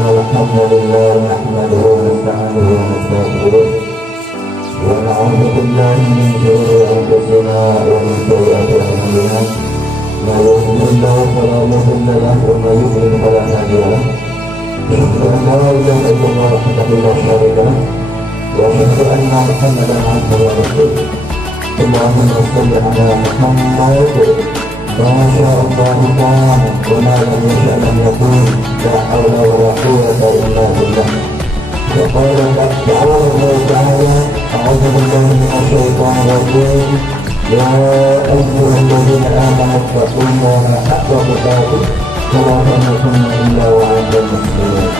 الحمد لله نحمده ونستعينه ونستغفره ونعوذ بالله من شرور أنفسنا ومن سيئات أعمالنا من يهده الله فلا مضل له ومن يضلل فلا هادي له أشهد أن لا إله إلا الله وحده لا شريك له وأشهد أن محمدا عبده ورسوله اللهم صل على محمد ما شاء الله كان وما لم يشأ لم يكن لا حول ولا قوة إلا بالله وقال سبحانه وتعالى أعوذ بالله من الشيطان الرجيم يا أيها الذين آمنوا اتقوا الله حق تقاته ولا تموتن إلا وأنتم مسلمون.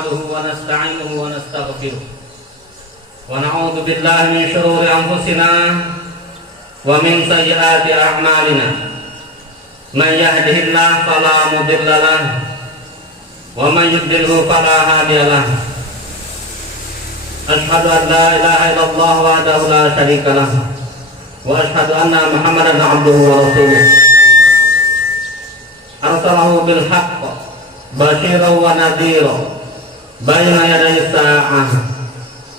نحمده ونستعينه ونستغفره ونعوذ بالله من شرور أنفسنا ومن سيئات أعمالنا من يهده الله فلا مضل له ومن يضلل فلا هادي له أشهد أن لا إله إلا الله وحده لا شريك له وأشهد أن محمدا عبده ورسوله أرسله بالحق بشيرا ونذيرا بين يدي الساعة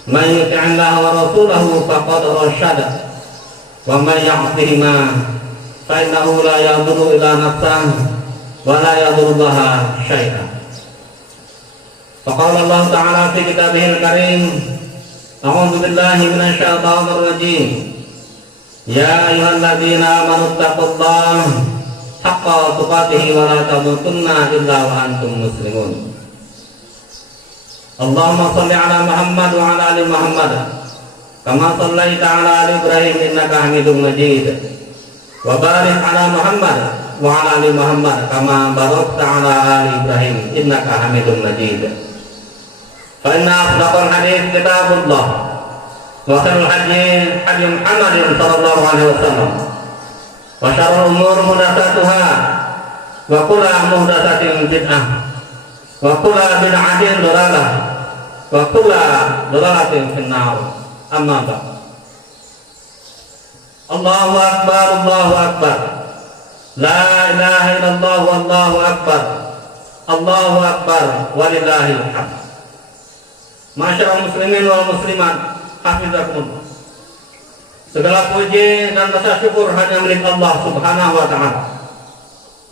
من يطع الله ورسوله فقد رشد ومن يعصهما فإنه لا يضر إلا نفسه ولا يضر الله شيئا. فقال الله تعالى في كتابه الكريم أعوذ بالله من الشيطان الرجيم يا أيها الذين آمنوا اتقوا الله حق تقاته ولا تموتن إلا وأنتم مسلمون. اللهم صل على محمد وعلى آل محمد كما صليت على آل إبراهيم إنك حميد مجيد وبارك على محمد وعلى آل محمد كما باركت على آل إبراهيم إنك حميد مجيد. فإن أصدق الحديث كتاب الله وخير الهدي هدي محمد صلى الله عليه وسلم وشر الأمور محدثاتها وكل محدثة بدعة وكل بدعة ضلالة وكل ضلالة في النار. أما بعد. الله أكبر الله أكبر لا إله إلا الله والله أكبر الله أكبر ولله الحمد. Masyarakat muslimin wal muslimat, hafizakumullah. Segala puji dan rasa syukur hanya milik Allah Subhanahu wa taala.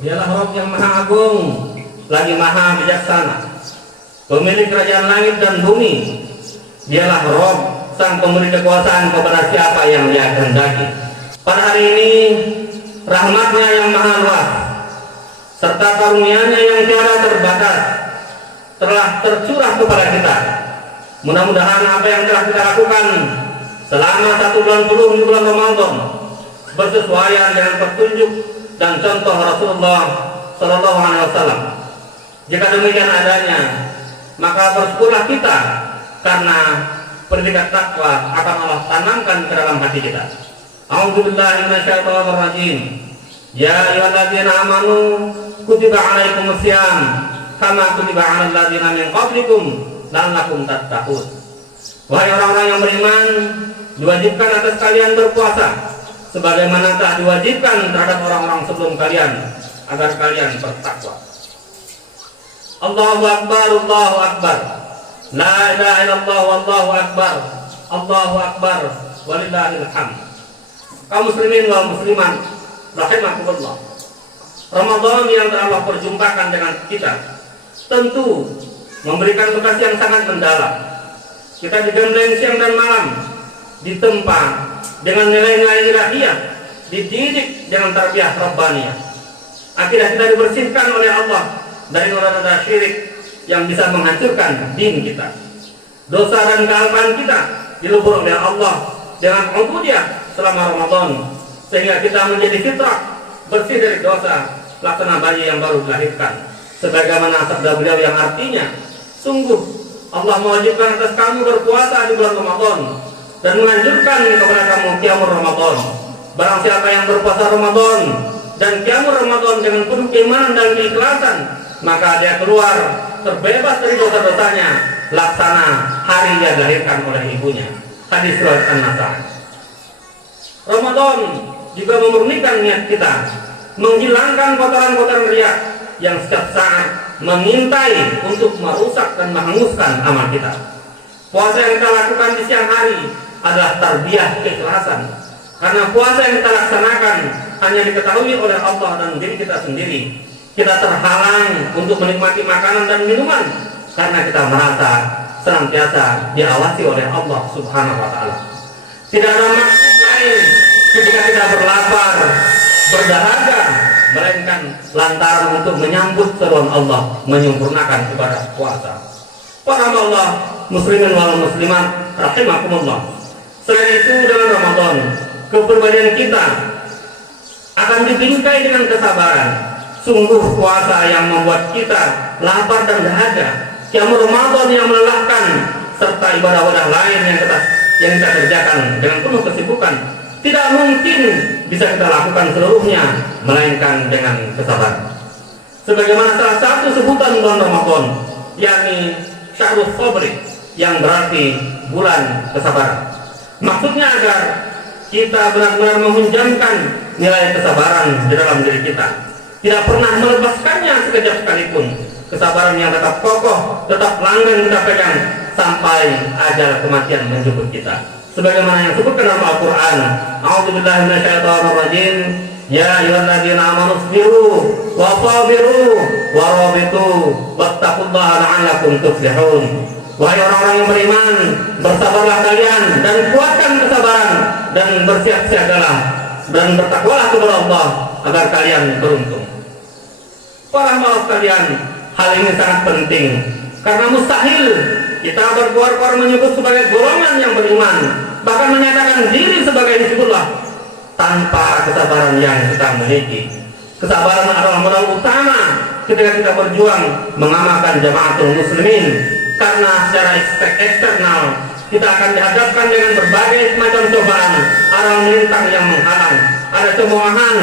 Dialah Rabb yang Maha Agung, lagi Maha Bijaksana, pemilik kerajaan langit dan bumi. Dialah Rabb, sang pemberi kekuasaan kepada siapa yang Dia kehendaki. Pada hari ini, rahmat-Nya yang maha luas serta karunia-Nya yang tiada terbatas telah tercurah kepada kita. Mudah-mudahan apa yang telah kita lakukan selama 1 bulan penuh di bulan Ramadan bersesuaian dengan petunjuk dan contoh Rasulullah Sallallahu Alaihi Wasallam. Jika demikian adanya, maka bersyukurlah kita karena predikat takwa akan Allah tanamkan ke dalam hati kita. A'udzubillahi minasyaitonir rajim. Ya ayyuhalladzina amanu kutiba alaikumusiyam kama kutiba alal ladzina min qablikum la'allakum tattaqun. Wahai orang-orang yang beriman, diwajibkan atas kalian berpuasa sebagaimana telah diwajibkan terhadap orang-orang sebelum kalian agar kalian bertakwa. Allahu akbar Allahu akbar la ilaha illallah wallahu akbar Allahu akbar walillahil hamd. Kaum muslimin wal muslimat rahimakumullah. Ramadan yang telah Allah perjumpakan dengan kita tentu memberikan bekas yang sangat mendalam. Kita digembleng siang dan malam, ditempa dengan nilai-nilai ilahiyah, dididik dengan tarbiyah rabbaniyah. Akidah kita dibersihkan oleh Allah dari noda-noda syirik yang bisa menghancurkan din kita. Dosa dan kealpaan kita dilebur oleh Allah dengan ubudiyah selama Ramadan, sehingga kita menjadi fitrah, bersih dari dosa, laksana bayi yang baru dilahirkan. Sebagaimana sabda beliau yang artinya, sungguh Allah mewajibkan atas kamu berpuasa di bulan Ramadan dan menganjurkan kepada kamu qiyamul Ramadan. Barang siapa yang berpuasa Ramadan dan qiyamul Ramadan dengan penuh keimanan dan keikhlasan, maka dia keluar terbebas dari dosa-dosanya, laksana hari dia dilahirkan oleh ibunya. Hadis riwayat An-Nasai. Ramadan juga memurnikan niat kita, menghilangkan kotoran-kotoran riya yang setiap saat mengintai untuk merusak dan menghanguskan amal kita. Puasa yang kita lakukan di siang hari adalah tarbiyah keikhlasan, karena puasa yang kita laksanakan hanya diketahui oleh Allah dan diri kita sendiri. Kita terhalang untuk menikmati makanan dan minuman karena kita merasa senantiasa diawasi oleh Allah Subhanahu wa taala. Tidak ada maksud lain ketika kita berlapar, berdahaga, melainkan lantaran untuk menyambut seruan Allah, menyempurnakan ibadah puasa. Para Allah muslimin wal muslimat rahimakumullah. Selain itu, dalam Ramadan kepribadian kita akan dibingkai dengan kesabaran. Sungguh puasa yang membuat kita lapar dan dahaga qiyam Ramadan yang melelahkan, serta ibadah-ibadah lain yang kita kerjakan dengan penuh kesibukan, tidak mungkin bisa kita lakukan seluruhnya melainkan dengan kesabaran. Sebagaimana salah satu sebutan bulan Ramadan, yakni Syahrul Sabri, yang berarti bulan kesabaran. Maksudnya agar kita benar-benar menghunjamkan nilai kesabaran di dalam diri kita, tidak pernah melepaskannya sekejap sekalipun. Kesabaran yang tetap kokoh, tetap langgeng kita pegang sampai ajal kematian menjemput kita. Sebagaimana yang disebutkan dalam Al-Quran, A'udzubillahi minasyaitonirrajim, ya ayyuhalladzina amanu sabiru wa sabiru wa rabitu wattaqullaha la'allakum tuflihun. Wahai orang-orang yang beriman, bersabarlah kalian dan kuatkan kesabaran dan bersiap-siagalah dan bertakwalah kepada Allah agar kalian beruntung. Para hamba sekalian, hal ini sangat penting karena mustahil kita berkuar-kuar menyebut sebagai golongan yang beriman, bahkan menyatakan diri sebagai hizbullah tanpa kesabaran yang kita miliki. Kesabaran adalah modal utama ketika kita berjuang mengamalkan jamaatul muslimin, karena secara eksternal kita akan dihadapkan dengan berbagai macam cobaan, arang melintang yang menghalang, ada cemoohan,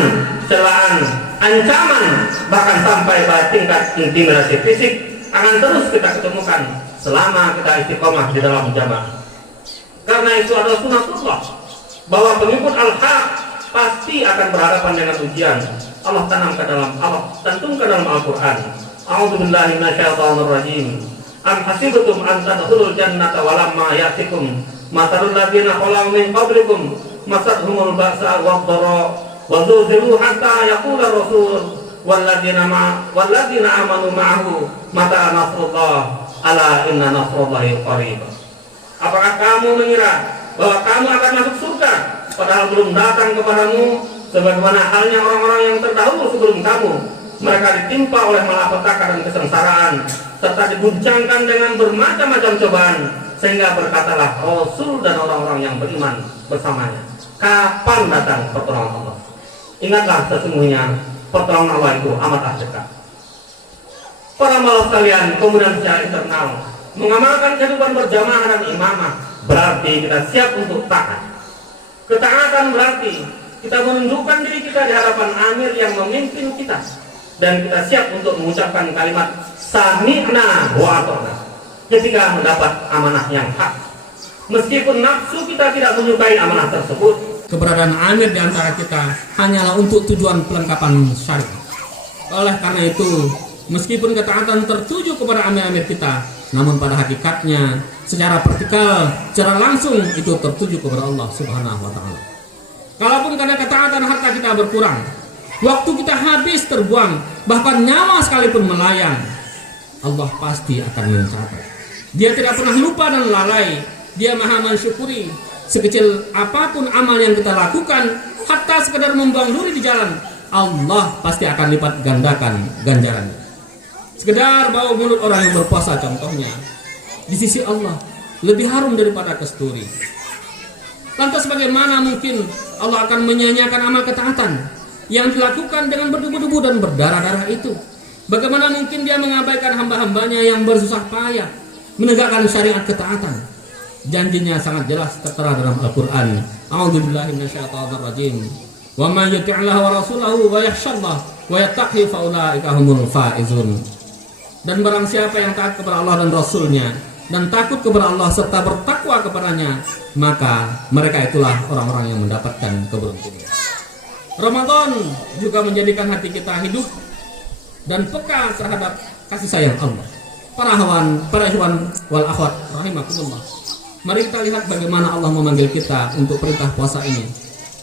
celaan, ancaman, bahkan sampai pada tingkat intimidasi fisik akan terus kita ketemukan selama kita istiqomah di dalam jamaah. Karena itu adalah sunatullah bahwa pengikut al-haq pasti akan berhadapan dengan ujian. Allah cantumkan dalam Al-Quran. A'udzubillahi minasyaitonirrajim. Am hasibtum an tadkhulul jannata walamma ya'tikum mathalul ladzina khalau min qablikum masadhumul ba'sa wad-dharra wa zulzilu hatta yaqula rasul walladzina amanu ma'ahu mata nasrullah ala inna nasrullahi qarib. Apakah kamu mengira bahwa kamu akan masuk surga padahal belum datang kepadamu sebagaimana halnya orang-orang yang terdahulu sebelum kamu? Mereka ditimpa oleh malapetaka dan kesengsaraan serta diguncangkan dengan bermacam-macam cobaan, sehingga berkatalah Rasul dan orang-orang yang beriman bersamanya, kapan datang pertolongan Allah? Ingatlah sesungguhnya pertolongan Allah itu amatlah dekat. Para malah sekalian, kemudian secara internal mengamalkan kehidupan berjamaah dan imamah berarti kita siap untuk taat. Ketaatan berarti kita menundukkan diri kita di hadapan amir yang memimpin kita, dan kita siap untuk mengucapkan kalimat sami'na wa ata'na ketika mendapat amanah yang hak, meskipun nafsu kita tidak menyukai amanah tersebut. Keberadaan amir di antara kita hanyalah untuk tujuan pelengkapan syariat. Oleh karena itu, meskipun ketaatan tertuju kepada amir-amir kita, namun pada hakikatnya secara vertikal, secara langsung itu tertuju kepada Allah Subhanahu wa taala. Kalaupun karena ketaatan harta kita berkurang, waktu kita habis terbuang, bahkan nyawa sekalipun melayang, Allah pasti akan mencapai. Dia tidak pernah lupa dan lalai. Dia maha mensyukuri. Sekecil apapun amal yang kita lakukan, hatta sekedar membuang duri di jalan, Allah pasti akan lipat gandakan ganjarannya. Sekedar bau mulut orang yang berpuasa contohnya, di sisi Allah lebih harum daripada kasturi. Lantas bagaimana mungkin Allah akan menyanyiakan amal ketaatan yang dilakukan dengan berdebu-debu dan berdarah-darah itu? Bagaimana mungkin dia mengabaikan hamba-hambanya yang bersusah payah menegakkan syariat ketaatan? Janjinya sangat jelas tertera dalam Al-Quran. A'udzubillahi minasyaitonirrajim. Wa man yuti'illah wa rasulahu wa yakhshallah wa yattaqi fa ulaika humul faizun. Dan barang siapa yang taat kepada Allah dan Rasulnya dan takut kepada Allah serta bertakwa kepadanya, maka mereka itulah orang-orang yang mendapatkan keberuntungan. Ramadan juga menjadikan hati kita hidup dan peka terhadap kasih sayang Allah. Para ikhwan wal akhwat rahimakumullah, mari kita lihat bagaimana Allah memanggil kita untuk perintah puasa ini.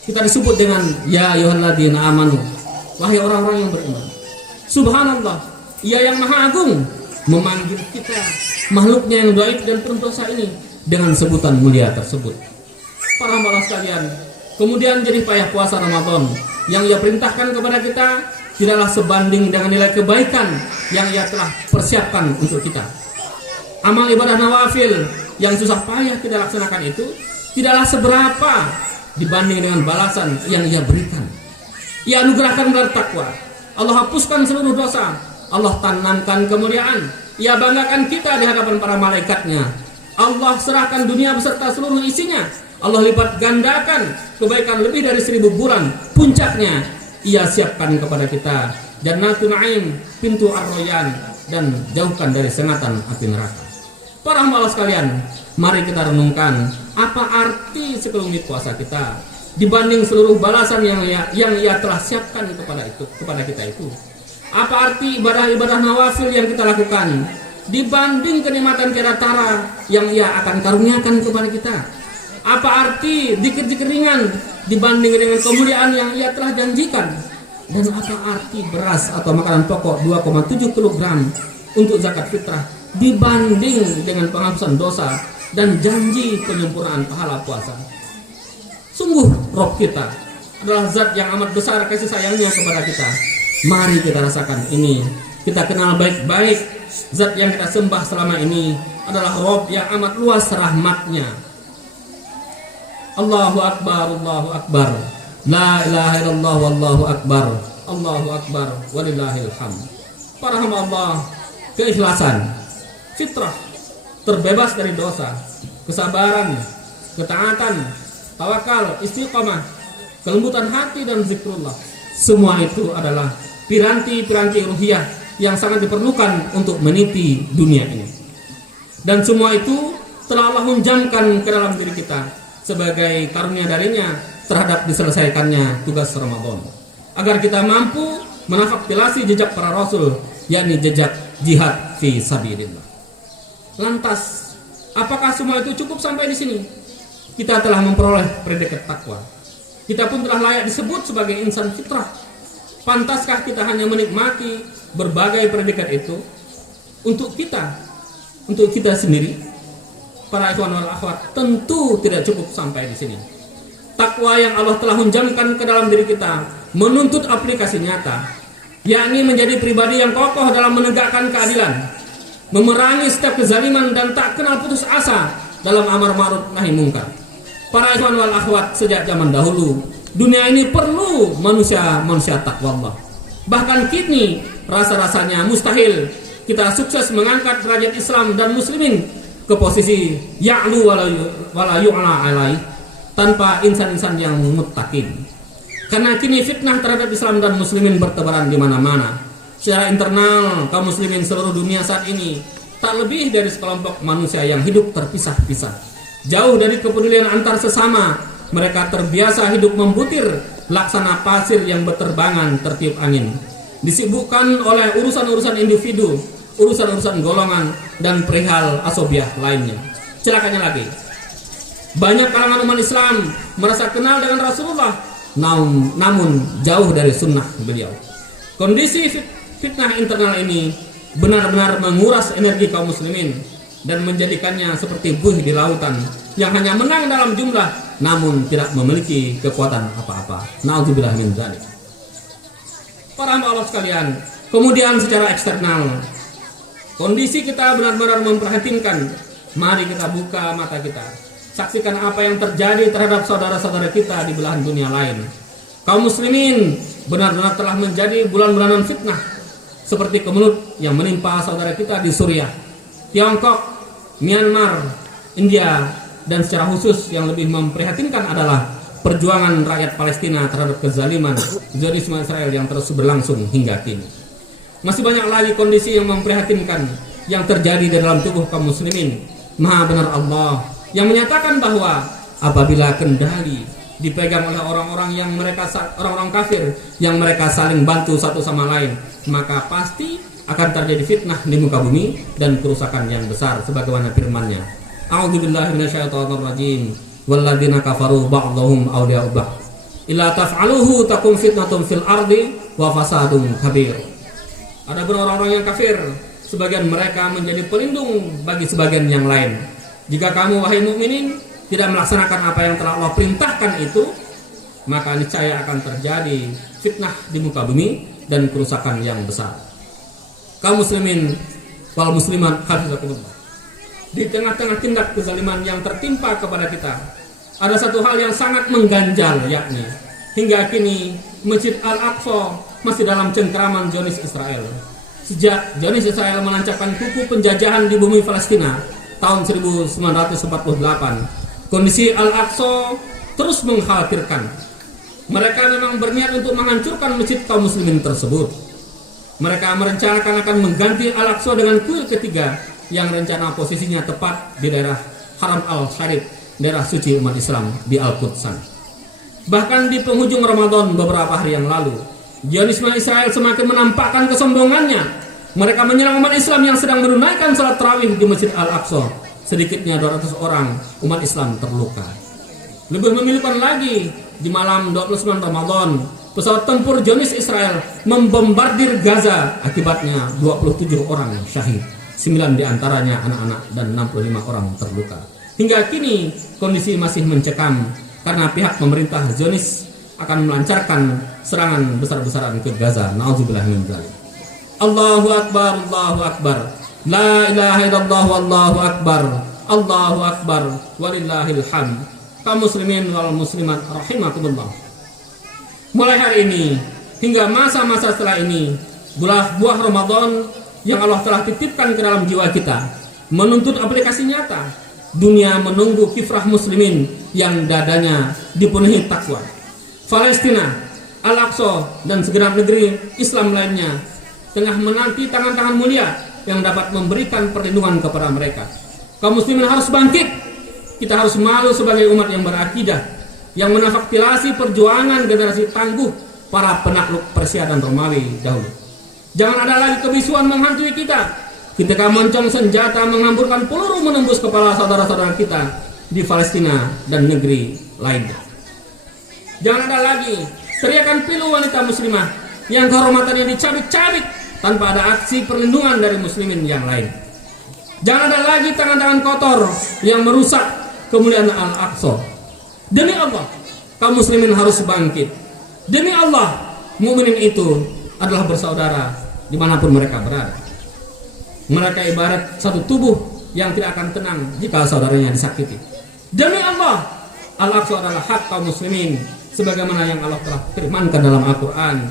Kita disebut dengan ya ayyuhalladzina amanu, wahai orang-orang yang beriman. Subhanallah, Ia yang maha agung memanggil kita, makhluknya yang dhaif dan penuh dosa ini, dengan sebutan mulia tersebut. Para hamba sekalian, kemudian jadi payah puasa Ramadan yang Ia perintahkan kepada kita tidaklah sebanding dengan nilai kebaikan yang Ia telah persiapkan untuk kita. Amal ibadah nawafil yang susah payah kita laksanakan itu tidaklah seberapa dibanding dengan balasan yang Ia berikan. Ia anugerahkan gelar takwa, Allah hapuskan seluruh dosa, Allah tanamkan kemuliaan, Ia banggakan kita di hadapan para malaikatnya. Allah serahkan dunia beserta seluruh isinya. Allah lipat gandakan kebaikan lebih dari 1000 bulan. Puncaknya Ia siapkan kepada kita Jannatul Na'im, pintu Ar-Royan, dan jauhkan dari sengatan api neraka. Para hamba Allah sekalian, mari kita renungkan apa arti sekelumit puasa kita dibanding seluruh balasan yang Ia telah siapkan kepada kita itu. Apa arti ibadah-ibadah nawafil yang kita lakukan dibanding kenikmatan tiada tara yang Ia akan karuniakan kepada kita? Apa arti zikir-zikir ringan dibanding dengan kemuliaan yang Ia telah janjikan? Dan apa arti beras atau makanan pokok 2,7 kg untuk zakat fitrah dibanding dengan penghapusan dosa dan janji penyempurnaan pahala puasa? Sungguh Rob kita adalah zat yang amat besar kasih sayangnya kepada kita. Mari kita rasakan ini. Kita kenal baik-baik zat yang kita sembah selama ini adalah Rob yang amat luas rahmatnya. Allahu Akbar, Allahu Akbar. La ilaha illallah wallahu akbar. Allahu akbar walillahil hamd. Para hamba Allah, keikhlasan, fitrah, terbebas dari dosa, kesabaran, ketaatan, tawakal, istiqamah, kelembutan hati dan zikrullah. Semua itu adalah piranti-piranti ruhiyah yang sangat diperlukan untuk meniti dunia ini. Dan semua itu telah Allah hunjamkan ke dalam diri kita sebagai karunia darinya terhadap diselesaikannya tugas Ramadan, agar kita mampu menafaktilasi jejak para rasul, yakni jejak jihad fi sabilillah. Lantas, apakah semua itu cukup sampai di sini? Kita telah memperoleh predikat takwa. Kita pun telah layak disebut sebagai insan fitrah. Pantaskah kita hanya menikmati berbagai predikat itu untuk kita sendiri? Para ikhwan wal akhwat, tentu tidak cukup sampai di sini. Takwa yang Allah telah hunjamkan ke dalam diri kita menuntut aplikasi nyata, yakni menjadi pribadi yang kokoh dalam menegakkan keadilan, memerangi setiap kezaliman dan tak kenal putus asa dalam amar ma'ruf nahi mungkar. Para ikhwan wal akhwat, sejak zaman dahulu dunia ini perlu manusia takwa Allah. Bahkan kini rasa-rasanya mustahil kita sukses mengangkat derajat Islam dan muslimin ke posisi ya'lu wala yu'la alai tanpa insan-insan yang muttaqin. Karena kini fitnah terhadap Islam dan muslimin bertebaran di mana-mana. Secara internal, kaum muslimin seluruh dunia saat ini tak lebih dari sekelompok manusia yang hidup terpisah-pisah. Jauh dari kepedulian antar sesama, mereka terbiasa hidup membutir laksana pasir yang berterbangan tertiup angin. Disibukkan oleh urusan-urusan individu, urusan-urusan golongan, dan perihal asobiah lainnya. Celakanya lagi, banyak kalangan umat Islam merasa kenal dengan Rasulullah, namun jauh dari sunnah beliau. Kondisi fitnah internal ini benar-benar menguras energi kaum muslimin dan menjadikannya seperti buih di lautan yang hanya menang dalam jumlah namun tidak memiliki kekuatan apa-apa. Na'udzubillah min dzalik. Para hamba Allah sekalian, kemudian secara eksternal, kondisi kita benar-benar memprihatinkan. Mari kita buka mata kita, saksikan apa yang terjadi terhadap saudara-saudara kita di belahan dunia lain. Kaum muslimin benar-benar telah menjadi bulan-bulanan fitnah, seperti kemelut yang menimpa saudara kita di Suriah, Tiongkok, Myanmar, India, dan secara khusus yang lebih memprihatinkan adalah perjuangan rakyat Palestina terhadap kezaliman Zionisme Israel yang terus berlangsung hingga kini. Masih banyak lagi kondisi yang memprihatinkan yang terjadi di dalam tubuh kaum muslimin. Maha benar Allah yang menyatakan bahwa apabila kendali dipegang oleh orang-orang kafir yang mereka saling bantu satu sama lain, maka pasti akan terjadi fitnah di muka bumi dan kerusakan yang besar, sebagaimana firman-Nya. A'udzubillahi minasyaitonirrajim. Walladzina kafaru ba'dhum awliya'u ba'd. Illa taf'aluhu takum fitnatun fil ardi wa fasadun kabir. Adapun orang-orang yang kafir, sebagian mereka menjadi pelindung bagi sebagian yang lain. Jika kamu wahai mukminin tidak melaksanakan apa yang telah Allah perintahkan itu, maka niscaya akan terjadi fitnah di muka bumi dan kerusakan yang besar. Kaum muslimin wal muslimat hafizakumullah. Di tengah-tengah tindak kezaliman yang tertimpa kepada kita, ada satu hal yang sangat mengganjal, yakni hingga kini Masjid Al-Aqsa masih dalam cengkeraman Zionis Israel. Sejak Zionis Israel menancapkan kuku penjajahan di bumi Palestina tahun 1948, kondisi Al-Aqsa terus mengkhawatirkan. Mereka memang berniat untuk menghancurkan masjid kaum muslimin tersebut. Mereka merencanakan akan mengganti Al-Aqsa dengan kuil ketiga yang rencana posisinya tepat di daerah Haram Al-Syarif, daerah suci umat Islam di Al-Qudsan. Bahkan di penghujung Ramadan beberapa hari yang lalu, Zionisme Israel semakin menampakkan kesombongannya. Mereka menyerang umat Islam yang sedang menunaikan salat tarawih di Masjid Al-Aqsa. Sedikitnya 200 orang umat Islam terluka. Lebih memilukan lagi, di malam 29 Ramadan, pesawat tempur Zionis Israel membombardir Gaza. Akibatnya 27 orang syahid, 9 diantaranya anak-anak dan 65 orang terluka. Hingga kini kondisi masih mencekam karena pihak pemerintah Zionis akan melancarkan serangan besar-besaran ke Gaza. Nauzubillah min dzalik. Allahu Akbar, Allahu Akbar. La ilaha illallah wallahu akbar. Allahu Akbar walillahil hamd. Kaum muslimin wal muslimat rahimakumullah. Mulai hari ini hingga masa-masa setelah ini, buah Ramadan yang Allah telah titipkan ke dalam jiwa kita menuntut aplikasi nyata. Dunia menunggu kifrah muslimin yang dadanya dipenuhi takwa. Palestina, Al-Aqsa dan segenap negeri Islam lainnya tengah menanti tangan-tangan mulia yang dapat memberikan perlindungan kepada mereka. Kaum muslimin harus bangkit. Kita harus malu sebagai umat yang berakidah, yang menafaktilasi perjuangan generasi tangguh para penakluk Persia dan Romawi dahulu. Jangan ada lagi kebisuan menghantui kita ketika moncong senjata menghamburkan peluru menembus kepala saudara-saudara kita di Palestina dan negeri lainnya. Jangan ada lagi teriakan pilu wanita muslimah yang kehormatannya dicabik-cabik tanpa ada aksi perlindungan dari muslimin yang lain. Jangan ada lagi tangan-tangan kotor yang merusak kemuliaan Al-Aqsa. Demi Allah, kaum muslimin harus bangkit. Demi Allah, mukminin itu adalah bersaudara dimanapun mereka berada. Mereka ibarat satu tubuh yang tidak akan tenang jika saudaranya disakiti. Demi Allah, Al-Aqsa adalah hak kaum muslimin sebagaimana yang Allah telah firmankan dalam Al-Quran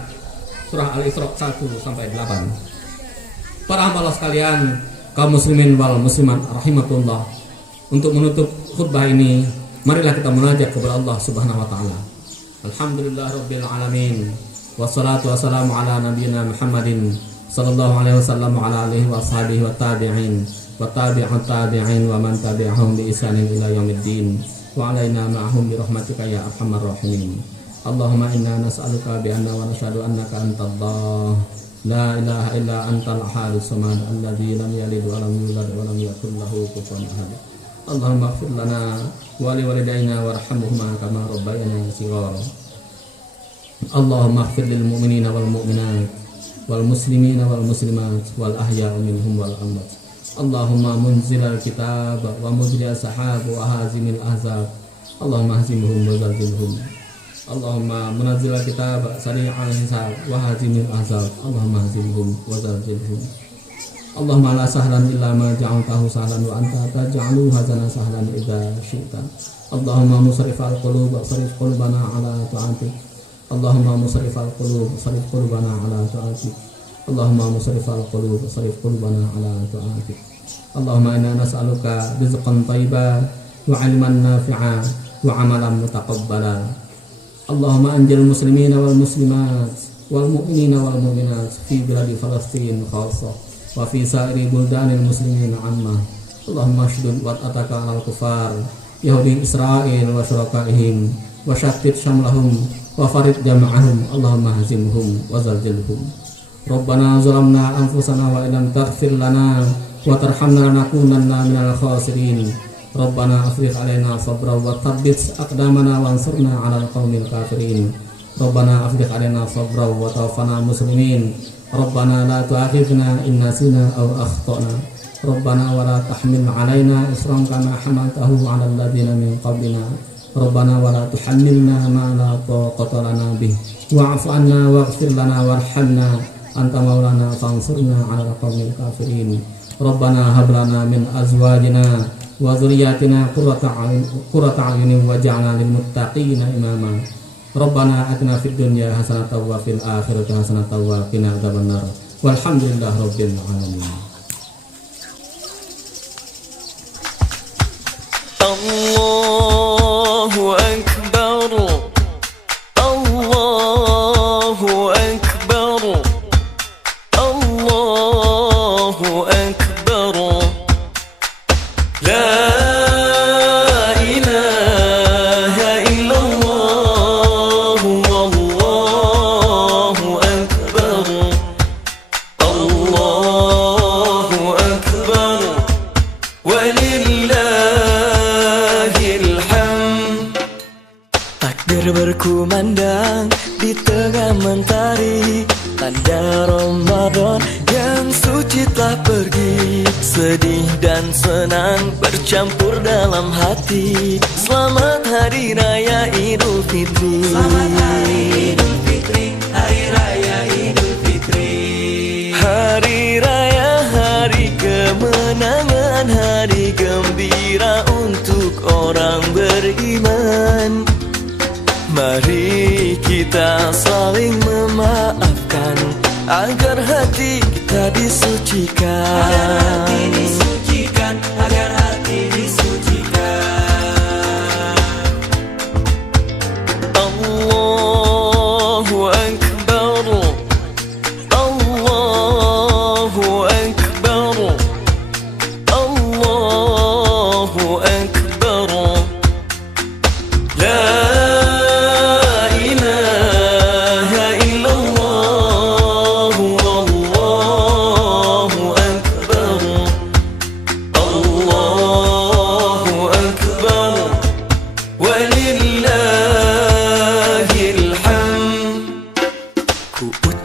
surah Al-Isra 1-8. Para hamba Allah sekalian, kaum muslimin wal muslimat rahimakumullah, untuk menutup khutbah ini, marilah kita munajat kepada Allah Subhanahu wa taala. Alhamdulillahirabbil alamin. Wassalatu wassalamu ala nabiyyina Muhammadin sallallahu alaihi wasallam ala alihi wa sahbihi wa tabi'in wa tabi'ut tabi'in wa man tabi'ahum bi ihsanin ila yaumiddin wa alaina ma'hum bi rahmatika ya arhamar rahimin. Allahumma inna nas'aluka bi anna wa nashhadu annaka antallah la ilaha illa antal ahadus samad alladzi lam yalid wa lam yulad wa lam yakul lahu kufuwan ahad. Allahumma ighfir lana wa li walidayna warhamhuma kama rabbayana shighara. Allahumma ighfir lil mu'minina wal mu'minat wal muslimina wal muslimat wal ahya'i minhum wal amwat. Allahumma munzilal kitab wa mujriyas sahab wa hazimil ahzab. Allahumma hazimhum wa zalzilhum. Allahumma munazzilal kitab sari'al hisab wa hazimil ahzab. Allahumma hazimhum wa zalzilhum. Allahumma la sahlan illa ma ja'altahu sahlan wa anta taj'alu hazana sahlan idza syi'ta. Allahumma musarrifal qulub sarif qulubana ala ta'atik. Allahumma musarrifal qulub sarif qulubana ala ta'atik. Allahumma musarrifal qulub sarif qulubana ala ta'atik. Allahumma inna nas'aluka rizqan thayyiban wa 'ilman nafi'a wa 'amalan mutaqabbala. Allahumma anjil muslimina wal muslimat wal mu'minina wal mu'minat fi biladi Falastin khassah wa fi sa'iri buldanil muslimin amma. Allahumma shdud wat'ataka 'alal kufar Yahudi Israel wa syurakaihim wa syattid syamlahum wa farid jama'ahum. Allahumma hazimhum wa zalzilhum. Rabbana zalamna anfusana wa illam taghfir lana wa tarhamna lanakunanna minal khasirin. Rabbana afrigh 'alaina sabran wa thabbit aqdamana wansurna 'alal qaumil kafirin. Rabbana afrigh 'alaina sabran wa tawaffana muslimin. Rabbana la tu'akhidhna in nasina aw akhtana. Rabbana wa la tahmil 'alaina isran kama hamaltahu 'alal ladzina min qablina. Rabbana wa la tuhammilna ma la taqata lana bih. Wa'fu 'anna waghfir lana warhamna anta maulana fansurna 'alal qaumil kafirin. Rabbana hab lana min azwajina wa dzurriyyatina qurrata a'yunin waj'alna lil muttaqina imama. Rabbana atina fid dunya hasanatan wa fil akhirati hasanatan wa qina adzabannar. Walhamdulillahirabbil alamin. Allahu akbar, Allahu akbar, Allahu akbar. La ilaha illallah, wallahu akbar, Allahu akbar, walillahil hamd. Takbir berkumandang di tengah mentari, tanda Ramadan yang suci telah pergi. Sedih dan senang bercampur dalam hati. Selamat Hari Raya Idul Fitri. Selamat Hari Idul Fitri, Hari Raya Idul Fitri. Hari Raya, hari kemenangan, hari gembira untuk orang beriman. Mari kita saling memaafkan agar hati kita disucikan. Agar hati disucikan, agar hati disucikan. Allahu akbar, Allahu akbar, Allahu akbar. La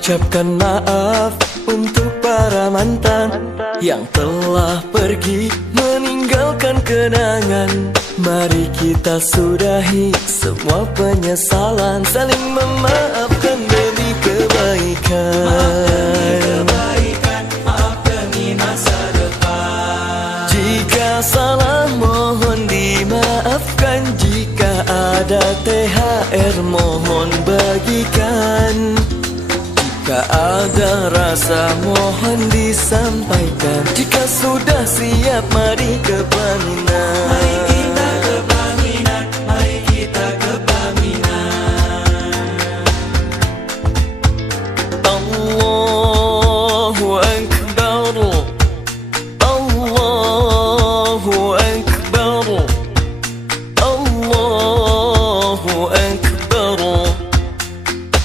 ucapkan maaf untuk para mantan yang telah pergi meninggalkan kenangan. Mari kita sudahi semua penyesalan, saling memaafkan demi kebaikan. Maaf demi masa depan. Jika salah mohon dimaafkan, jika ada THR mohon bagikan. Jika ada rasa mohon disampaikan. Jika sudah siap mari ke pelaminan.